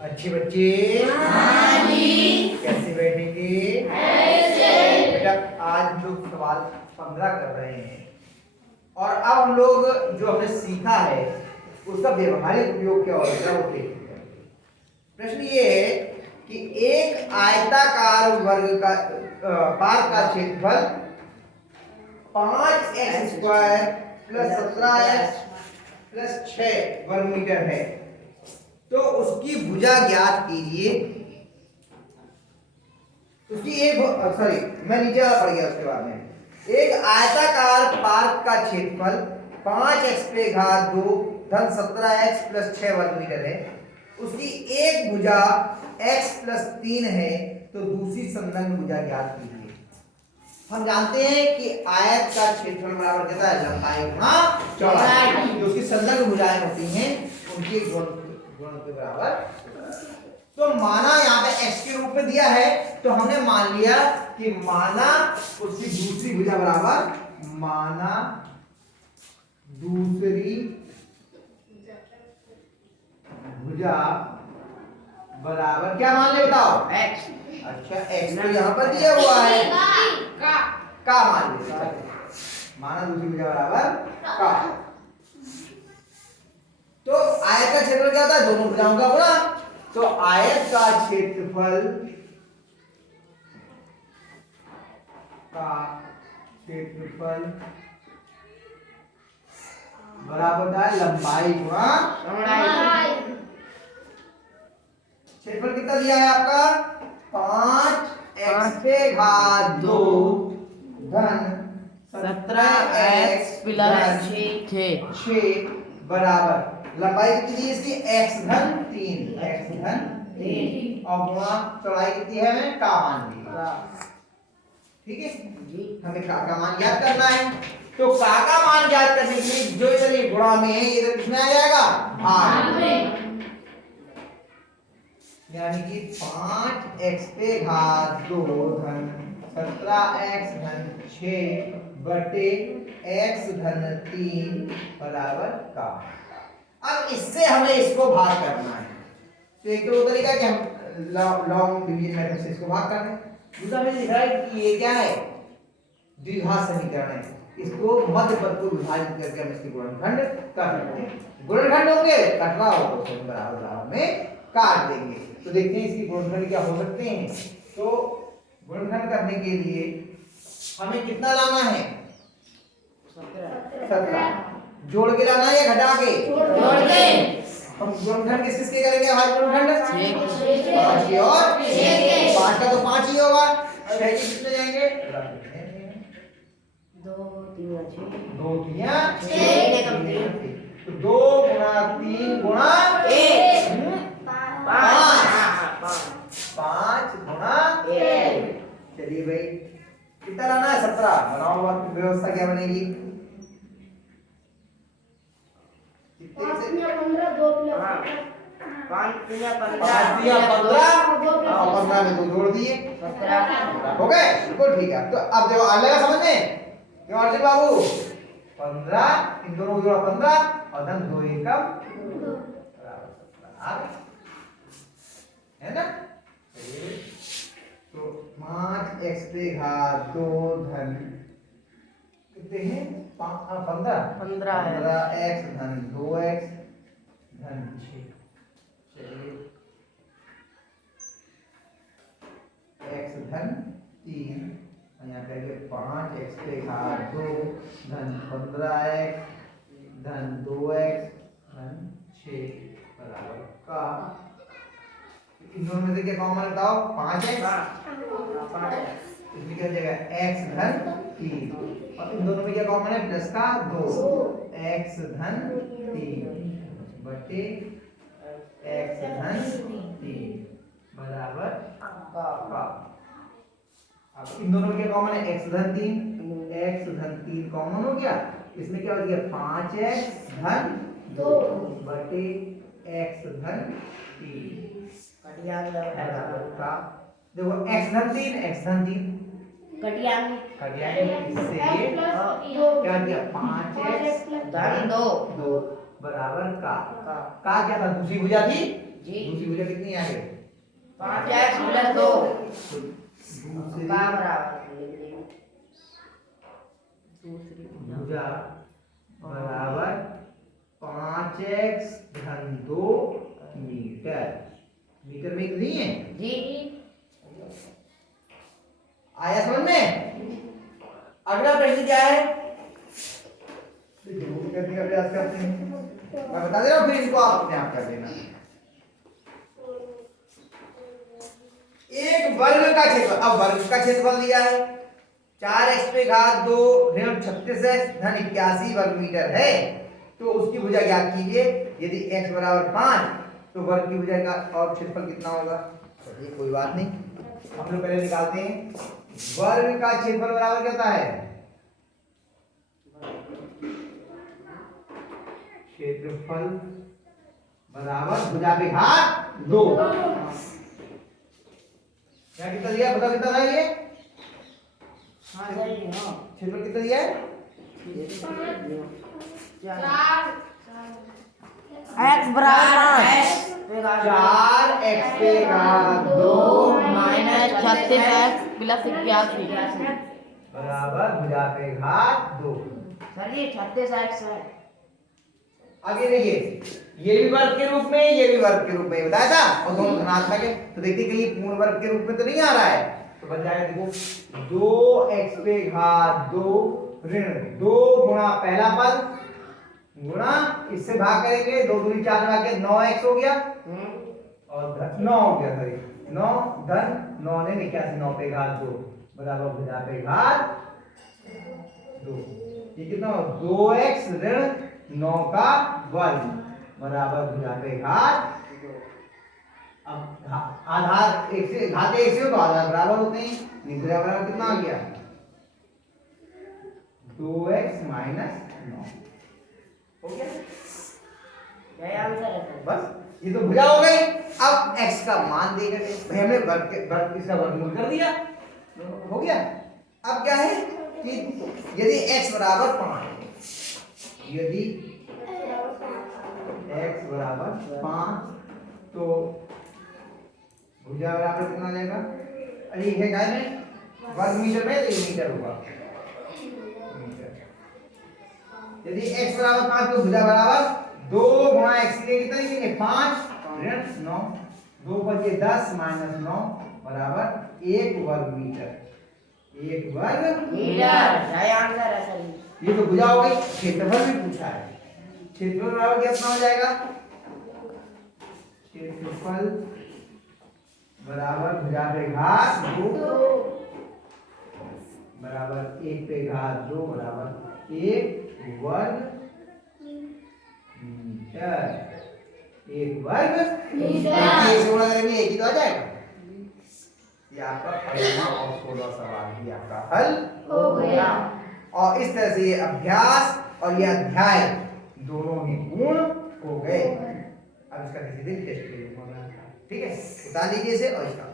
अच्छे बच्चे कैसे बैठेंगे? बेटा आज जो सवाल 15 कर रहे हैं और अब हम लोग जो हमने सीखा है उसका व्यवहारिक उपयोग क्या होगा वो देखते हैं। प्रश्न ये है कि एक आयताकार वर्ग का पार्क का क्षेत्रफल 5x² + 17x + 6 वर्ग मीटर है, तो उसकी भुजा ज्ञात कीजिए। उसकी एक मैं नीचे वाला पढ़ गया। उसके बाद में एक आयताकार पार्क का क्षेत्रफल 5x² + 17x + 6 वर्ग मीटर है, उसकी एक भुजा x + 3 है, तो दूसरी संलग्न भुजा ज्ञात कीजिए। हम जानते हैं कि आयत का क्षेत्रफल बराबर कितना है? लंबाई गुणा चौड़ाई। जो उसकी संलग्न भुजाएं होती हैं उनके गुण के बराबर। तो माना यहाँ पे x के रूप में दिया है, तो हमने मान लिया कि माना उसकी दूसरी भुजा बराबर माना दूसरी भुजा बराबर क्या मान ले बताओ? x। अच्छा x तो यहाँ पर दिया हुआ है का मान ले, माना दूसरी भुजा बराबर का। तो आयत का क्षेत्रफल क्या होता है? दोनों भुजाओं का गुणा। तो आयत का क्षेत्रफल बराबर होता है लंबाई गुणा चौड़ाई। क्षेत्रफल कितना दिया है आपका? 5x² धन 17x + 6 बराबर लंबाई कितनी दी इसकी? x धन 3 और गुणा चौड़ाई कितनी है? का मान लिया। ठीक है जी, हमें का मान याद करना है। तो का मान याद करने के लिए जो इधर ये गुणा में है इधर किसमें आ जाएगा? भाग में। यानी कि 5x² धन 17x धन 6 बटे x धन 3 बराबर का। अब इससे हमें इसको भाग करना है। तो एक तो तरीका कि हम लॉन्ग डिवीजन मेथड से इसको भाग कर दें। दूसरा मुझे दिख रहा है कि ये क्या है? द्विघात समीकरण है। इसको मध्य पद को विभाजित करके हम इसके गुणनखंड कर सकते हैं। गुणनखंड होंगे कटरा हो तो बराबर बराबर में काट देंगे। तो देखते हैं इसकी गुणनखंड क्या हो सकते हैं। तो गुणनखंड करने के लिए हमें कितना लाना है? 17। जोड़ के लाना है या घटा के? जोड़ के। हम गुणनखंड किस किस के करेंगे? हमारे गुणनखंड 5 के और 6 के। 5 का तो 5 ही होगा, 6 के कितने जाएंगे? 2 3 6। तो 2 × 3 × 1 5 × 1। चलिए भाई कितना लाना है? 17। बनाओ बात व्यवस्था क्या बनेगी? 5 × 15 2 + 5 × 15 15 में 2 जोड़ दिए 17 हो गए। बिल्कुल ठीक है। तो अब देखो आ जाएगा समझ में क्यों अर्जुन बाबू? 15 इन दोनों को जोड़ा 15 और धन 2 एकम बराबर 17 है ना। तो 5x² धन कितने हैं? 15x धन 2x धन 6। चलिए x धन 3 यहाँ करेंगे 5x² धन 15x धन 2x धन 6 बराबर का। इन दोनों में से क्या कॉमन बताओ? 5x इसमें क्या हो जाएगा? x धन 3 और इन दोनों में क्या कॉमन है? प्लस का 2 x धन 3 बटे x धन 3 बराबर का। अब इन दोनों में क्या कॉमन है? x धन 3 कॉमन हो गया। इसमें क्या हो गया? 5x धन 2 बटे x धन 3 बराबर का। देखो x धन 3 कटिया इससे क्या दिया? 5x धन 2 बराबर का क्या था? दूसरी भुजा थी जी। दूसरी भुजा कितनी आ गई? 5x + 2 दूसरी का बराबर दूसरी भुजा बराबर 5x धन 2 मीटर। मीटर में नहीं है? जी। आया समझ में? अगला प्रश्न क्या है? करने का प्रयास करते हैं, मैं बता दे रहा हूँ, फिर इनको आप अपने आप कर देना। एक वर्ग का क्षेत्रफल, अब वर्ग का क्षेत्रफल दिया है 4x पे घात 2 ऋण 36x धन 81 वर्ग मीटर है, तो उसकी भुजा ज्ञात कीजिए। यदि x बराबर 5 तो वर्ग की भुजा का और क्षेत्रफल कितना होगा? चलिए कोई बात नहीं, हम लोग पहले निकालते हैं। वर्ग का क्षेत्रफल बराबर क्या होता है? क्षेत्रफल बराबर भुजा पे घात 2। क्या कितना दिया? बताओ कितना था ये? हाँ सही है। हाँ क्षेत्रफल कितना दिया है? x बराबर 4x पे घात 2 माइनस 36x प्लस 81 बराबर भुजा पे घात 2। सर ये 36x है। आगे देखिए, ये भी वर्ग के रूप में, ये भी वर्ग के रूप में बताया था, और दोनों धनात्मक है, तो देखिए कहीं पूर्ण वर्ग के रूप में तो नहीं आ रहा है, तो बन जाएगा देखो 2x पे घात 2 ऋण 2 गुणा पहला पद गुणा इससे भाग करेंगे, 2 दूनी 4 भाग के 9x हो गया और 9 हो गया, सॉरी 9 धन 9 ने 81 9 पे घात 2 बराबर भुजा पे घात 2। ये कितना हो? 2x ऋण 9 का वर्ग बराबर भुजा पे घात। अब आधार एक से घात एक से हो तो आधार बराबर होते हैं, भुजा बराबर कितना आ गया? 2x - 9 हो गया। यही आंसर है सर। बस ये तो भुजा हो गई। अब x का मान दे करके भाई हमने वर्ग इसका वर्गमूल कर दिया, हो गया। अब क्या है कि यदि x बराबर 5, यदि x बराबर 5 तो भुजा बराबर कितना आ जाएगा? अरे ये है गाय में वर्ग मीटर में, तो ये मीटर होगा मीटर। यदि x बराबर 5 तो भुजा बराबर 2 गुणा x के कितना लिखेंगे? 5 ऋण 9 2 बचे 10 माइनस 9 बराबर 1 वर्ग मीटर। 1 वर्ग मीटर यही आंसर है सर। ये तो भुजा हो गई। क्षेत्रफल भी पूछा है, क्षेत्रफल बराबर कितना हो जाएगा? क्षेत्रफल बराबर भुजा पे घात 2 बराबर 1 पे घात 2 बराबर 1 वर्ग मीटर। 1 वर्ग मीटर। एक से गुणा करेंगे एक ही तो आ जाएगा। ये आपका 15वां और 16वां सवाल भी आपका हल हो गया। और इस तरह से ये अभ्यास और ये अध्याय दोनों ही पूर्ण हो गए। अब इसका किसी दिन टेस्ट ले लूंगा, ठीक है? उतार लीजिए इसे और इसका